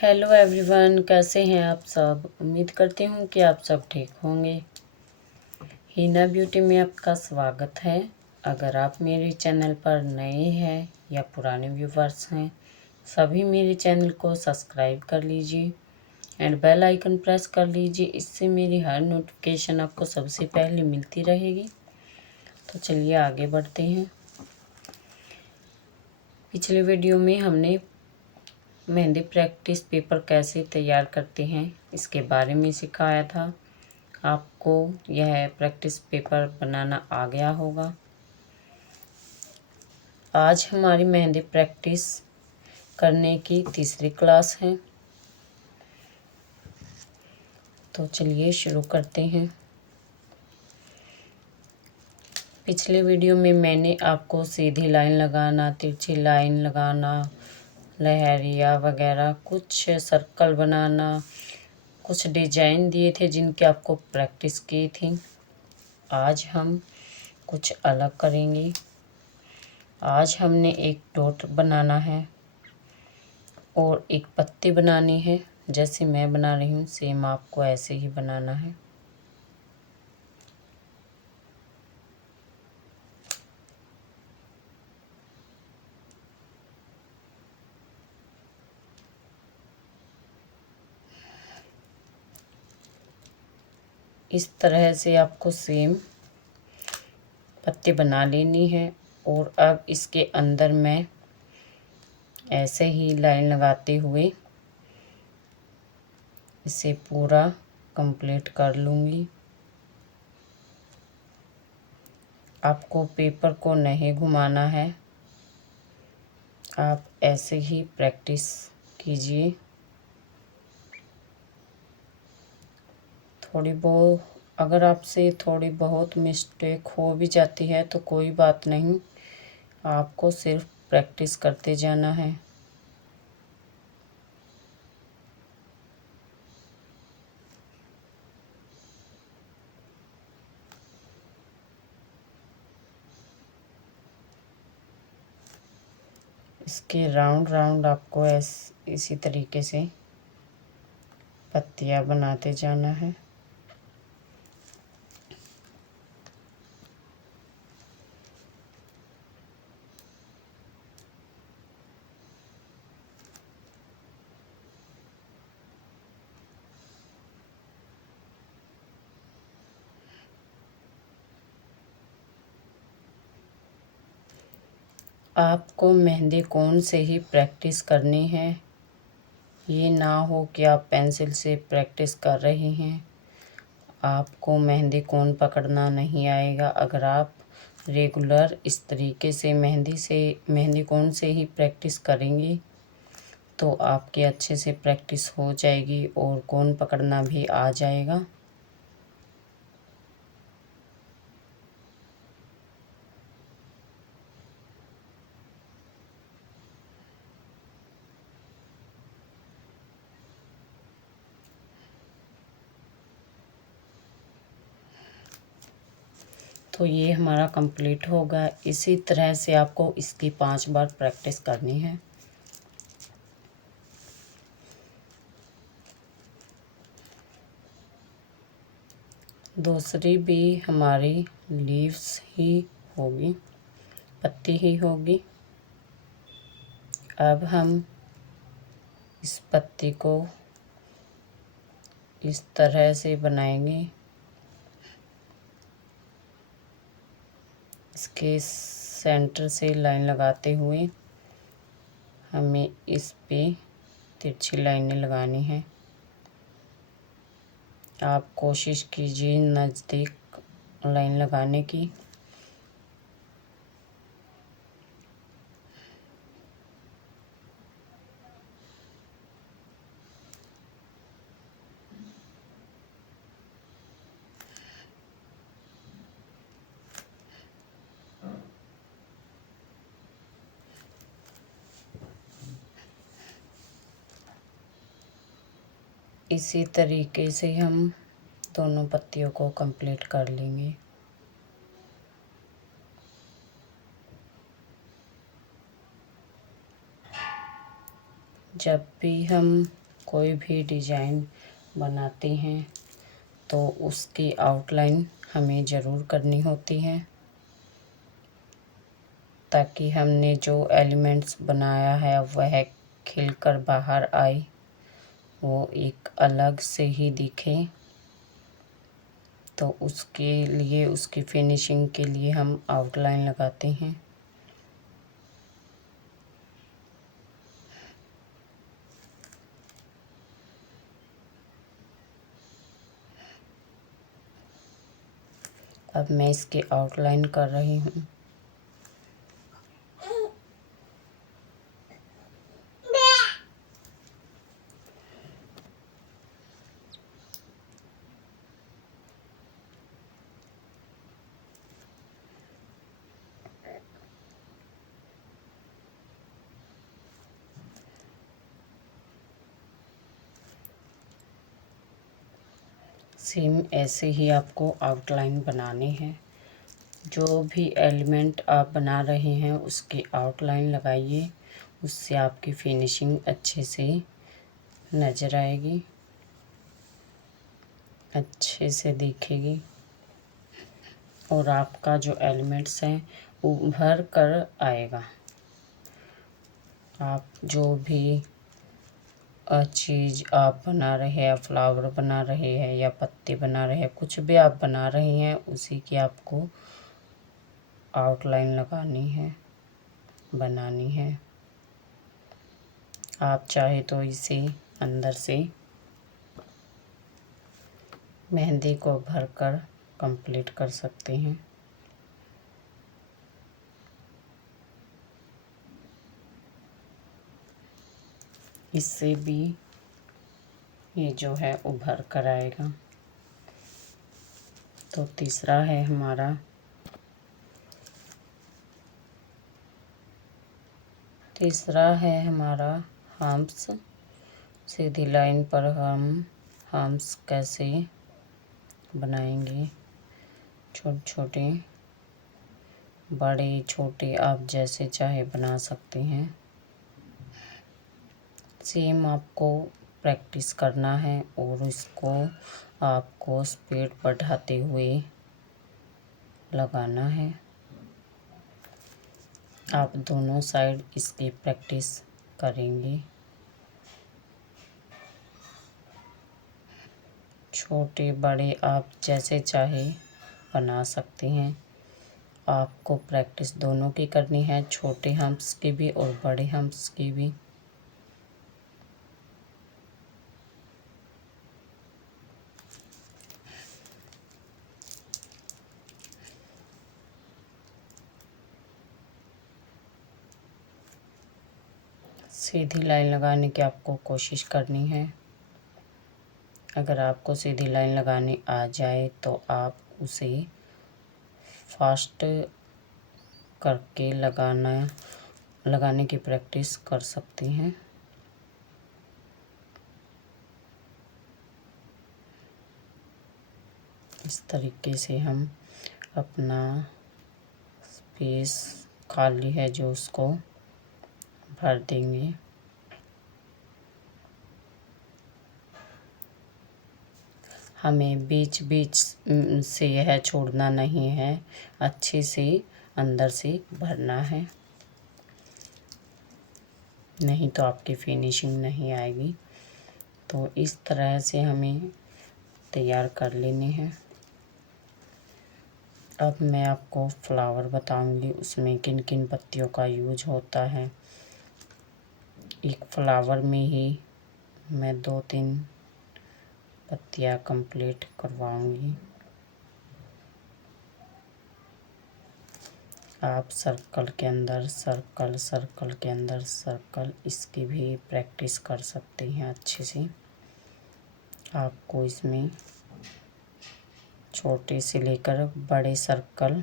Hello everyone, कैसे हैं आप सब। उम्मीद करती हूँ कि आप सब ठीक होंगे। हीना ब्यूटी में आपका स्वागत है। अगर आप मेरे चैनल पर नए हैं या पुराने व्यूवर्स हैं, सभी मेरे चैनल को सब्सक्राइब कर लीजिए एंड बेल आइकन प्रेस कर लीजिए। इससे मेरी हर नोटिफिकेशन आपको सबसे पहले मिलती रहेगी। तो चलिए आगे बढ़ते हैं। पिछले वीडियो में हमने मेहंदी प्रैक्टिस पेपर कैसे तैयार करते हैं इसके बारे में सिखाया था। आपको यह प्रैक्टिस पेपर बनाना आ गया होगा। आज हमारी मेहंदी प्रैक्टिस करने की तीसरी क्लास है। तो चलिए शुरू करते हैं। पिछले वीडियो में मैंने आपको सीधी लाइन लगाना, तिरछी लाइन लगाना, लहरिया वगैरह कुछ सर्कल बनाना, कुछ डिजाइन दिए थे जिनकी आपको प्रैक्टिस की थी। आज हम कुछ अलग करेंगे। आज हमने एक डॉट बनाना है और एक पत्ती बनानी है। जैसे मैं बना रही हूँ सेम आपको ऐसे ही बनाना है। इस तरह से आपको सेम पत्ती बना लेनी है। और अब इसके अंदर मैं ऐसे ही लाइन लगाते हुए इसे पूरा कंप्लीट कर लूँगी। आपको पेपर को नहीं घुमाना है, आप ऐसे ही प्रैक्टिस कीजिए। अगर आपसे थोड़ी बहुत मिस्टेक हो भी जाती है तो कोई बात नहीं, आपको सिर्फ प्रैक्टिस करते जाना है। इसके राउंड राउंड आपको इसी तरीके से पत्तियां बनाते जाना है। आपको मेहंदी कोन से ही प्रैक्टिस करनी है। ये ना हो कि आप पेंसिल से प्रैक्टिस कर रहे हैं, आपको मेहंदी कोन पकड़ना नहीं आएगा। अगर आप रेगुलर इस तरीके से मेहंदी कोन से ही प्रैक्टिस करेंगे तो आपके अच्छे से प्रैक्टिस हो जाएगी और कोन पकड़ना भी आ जाएगा। तो ये हमारा कंप्लीट होगा। इसी तरह से आपको इसकी 5 बार प्रैक्टिस करनी है। दूसरी भी हमारी लीव्स ही होगी, पत्ती ही होगी। अब हम इस पत्ती को इस तरह से बनाएंगे। इसके सेंटर से लाइन लगाते हुए हमें इस पे तिरछी लाइनें लगानी है। आप कोशिश कीजिए नज़दीक लाइन लगाने की। इसी तरीके से हम दोनों पत्तियों को कंप्लीट कर लेंगे। जब भी हम कोई भी डिज़ाइन बनाते हैं तो उसकी आउटलाइन हमें ज़रूर करनी होती है, ताकि हमने जो एलिमेंट्स बनाया है वह खिलकर बाहर आए, वो एक अलग से ही दिखे। तो उसके लिए, उसकी फिनिशिंग के लिए हम आउटलाइन लगाते हैं। अब मैं इसकी आउटलाइन कर रही हूँ। सेम ऐसे ही आपको आउटलाइन बनानी है। जो भी एलिमेंट आप बना रहे हैं उसकी आउटलाइन लगाइए, उससे आपकी फिनिशिंग अच्छे से नज़र आएगी, अच्छे से दिखेगी और आपका जो एलिमेंट्स हैं उभर कर आएगा। आप जो भी चीज़ आप बना रहे हैं, फ्लावर बना रहे हैं या पत्ते बना रहे हैं, कुछ भी आप बना रहे हैं उसी की आपको आउटलाइन लगानी है, बनानी है। आप चाहे तो इसे अंदर से मेहंदी को भरकर कंप्लीट कर सकते हैं। इससे भी ये जो है उभर कर आएगा। तो तीसरा है हमारा हम्स। सीधी लाइन पर हम हम्स कैसे बनाएंगे, छोटे छोटे, बड़े छोटे आप जैसे चाहे बना सकते हैं। सेम आपको प्रैक्टिस करना है और इसको आपको स्पीड बढ़ाते हुए लगाना है। आप दोनों साइड इसकी प्रैक्टिस करेंगे। छोटे बड़े आप जैसे चाहे बना सकते हैं। आपको प्रैक्टिस दोनों की करनी है, छोटे हम्प्स की भी और बड़े हम्प्स की भी। सीधी लाइन लगाने की आपको कोशिश करनी है। अगर आपको सीधी लाइन लगानी आ जाए तो आप उसे फास्ट करके लगाने की प्रैक्टिस कर सकती हैं। इस तरीके से हम अपना स्पेस खाली है जो उसको भर देंगे। हमें बीच बीच से यह छोड़ना नहीं है, अच्छे से अंदर से भरना है, नहीं तो आपकी फिनिशिंग नहीं आएगी। तो इस तरह से हमें तैयार कर लेने हैं। अब मैं आपको फ्लावर बताऊंगी उसमें किन किन पत्तियों का यूज होता है। एक फ्लावर में ही मैं 2-3 पत्तियाँ कंप्लीट करवाऊंगी। आप सर्कल के अंदर सर्कल, सर्कल के अंदर सर्कल, इसकी भी प्रैक्टिस कर सकते हैं अच्छे से। आपको इसमें छोटे से लेकर बड़े सर्कल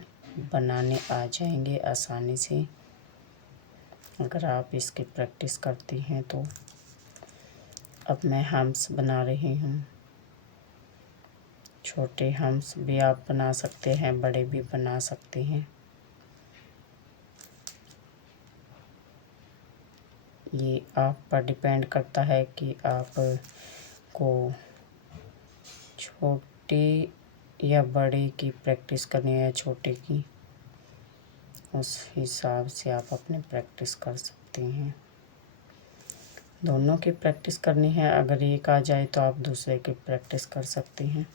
बनाने आ जाएंगे आसानी से, अगर आप इसकी प्रैक्टिस करती हैं तो। अब मैं हम्स बना रही हूँ। छोटे हम्स भी आप बना सकते हैं, बड़े भी बना सकते हैं। ये आप पर डिपेंड करता है कि आप को छोटे या बड़े की प्रैक्टिस करनी है, छोटे की, उस हिसाब से आप अपनी प्रैक्टिस कर सकते हैं। दोनों की प्रैक्टिस करनी है, अगर एक आ जाए तो आप दूसरे की प्रैक्टिस कर सकते हैं।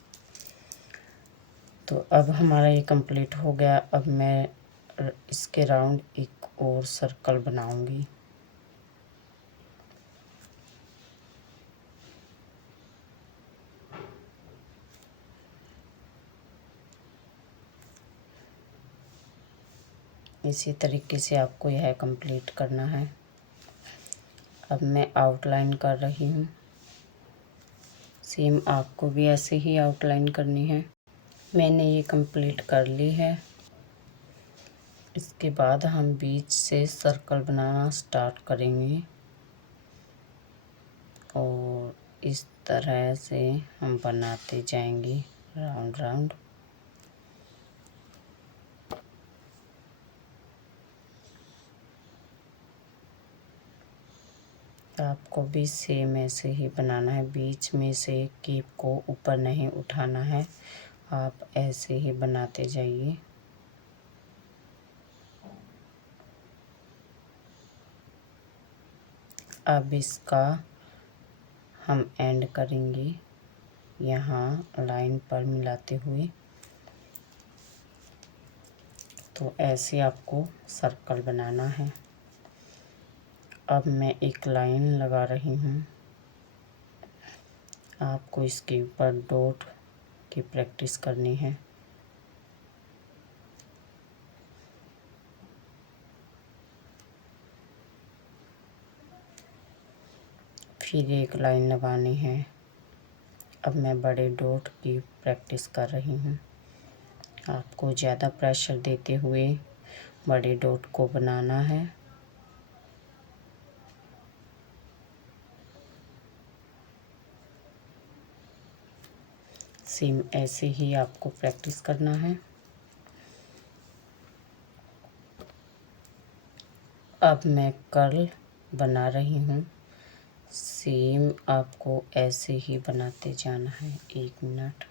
तो अब हमारा ये कंप्लीट हो गया। अब मैं इसके राउंड एक और सर्कल बनाऊंगी। इसी तरीके से आपको यह कंप्लीट करना है। अब मैं आउटलाइन कर रही हूँ। सेम आपको भी ऐसे ही आउटलाइन करनी है। मैंने ये कंप्लीट कर ली है। इसके बाद हम बीच से सर्कल बनाना स्टार्ट करेंगे और इस तरह से हम बनाते जाएंगे राउंड राउंड। आपको भी सेम ऐसे ही बनाना है। बीच में से कीप को ऊपर नहीं उठाना है, आप ऐसे ही बनाते जाइए। अब इसका हम एंड करेंगे यहाँ लाइन पर मिलाते हुए। तो ऐसे आपको सर्कल बनाना है। अब मैं एक लाइन लगा रही हूँ। आपको इसके ऊपर डॉट की प्रैक्टिस करनी है। फिर एक लाइन लगानी है। अब मैं बड़े डॉट की प्रैक्टिस कर रही हूँ। आपको ज़्यादा प्रेशर देते हुए बड़े डॉट को बनाना है। सेम ऐसे ही आपको प्रैक्टिस करना है। अब मैं कर्ल बना रही हूँ। सेम आपको ऐसे ही बनाते जाना है। 1 मिनट।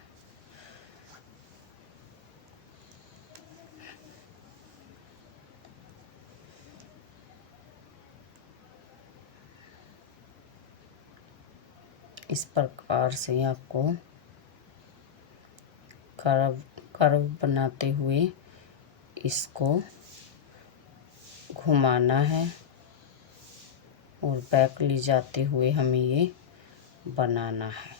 इस प्रकार से आपको कर्व बनाते हुए इसको घुमाना है और बैक ले जाते हुए हमें ये बनाना है।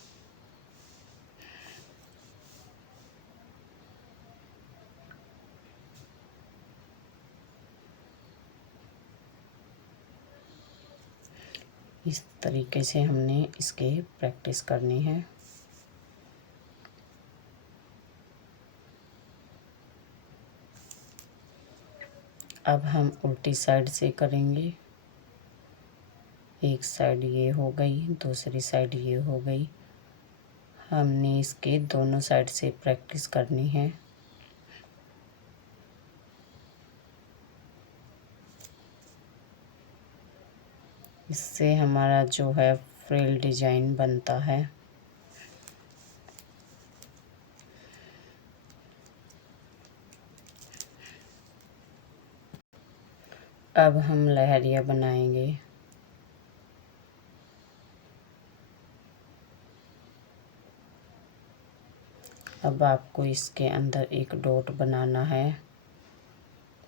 इस तरीके से हमने इसके प्रैक्टिस करनी है। अब हम उल्टी साइड से करेंगे। एक साइड ये हो गई, दूसरी साइड ये हो गई। हमने इसके दोनों साइड से प्रैक्टिस करनी है। इससे हमारा जो है फ्रिल डिजाइन बनता है। अब हम लहरिया बनाएंगे। अब आपको इसके अंदर एक डॉट बनाना है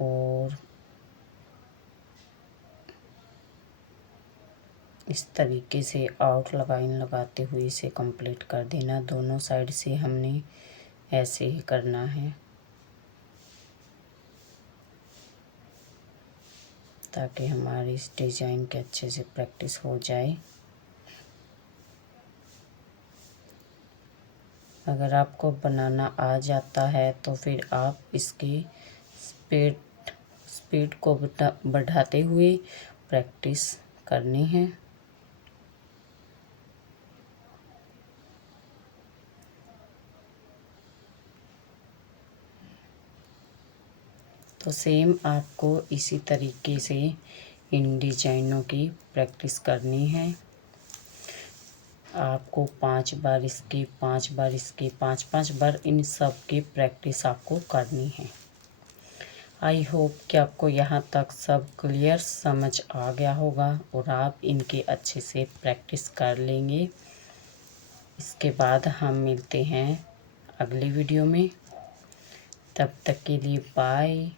और इस तरीके से आउटलाइन लगाते हुए इसे कंप्लीट कर देना। दोनों साइड से हमने ऐसे ही करना है ताकि हमारी इस डिज़ाइन के अच्छे से प्रैक्टिस हो जाए। अगर आपको बनाना आ जाता है तो फिर आप इसकी स्पीड को बढ़ाते हुए प्रैक्टिस करनी है। तो सेम आपको इसी तरीके से इन डिजाइनों की प्रैक्टिस करनी है। आपको 5 बार इसकी, 5 बार इसकी, 5-5 बार इन सब की प्रैक्टिस आपको करनी है। आई होप कि आपको यहाँ तक सब क्लियर समझ आ गया होगा और आप इनकी अच्छे से प्रैक्टिस कर लेंगे। इसके बाद हम मिलते हैं अगली वीडियो में। तब तक के लिए बाय,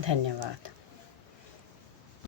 धन्यवाद।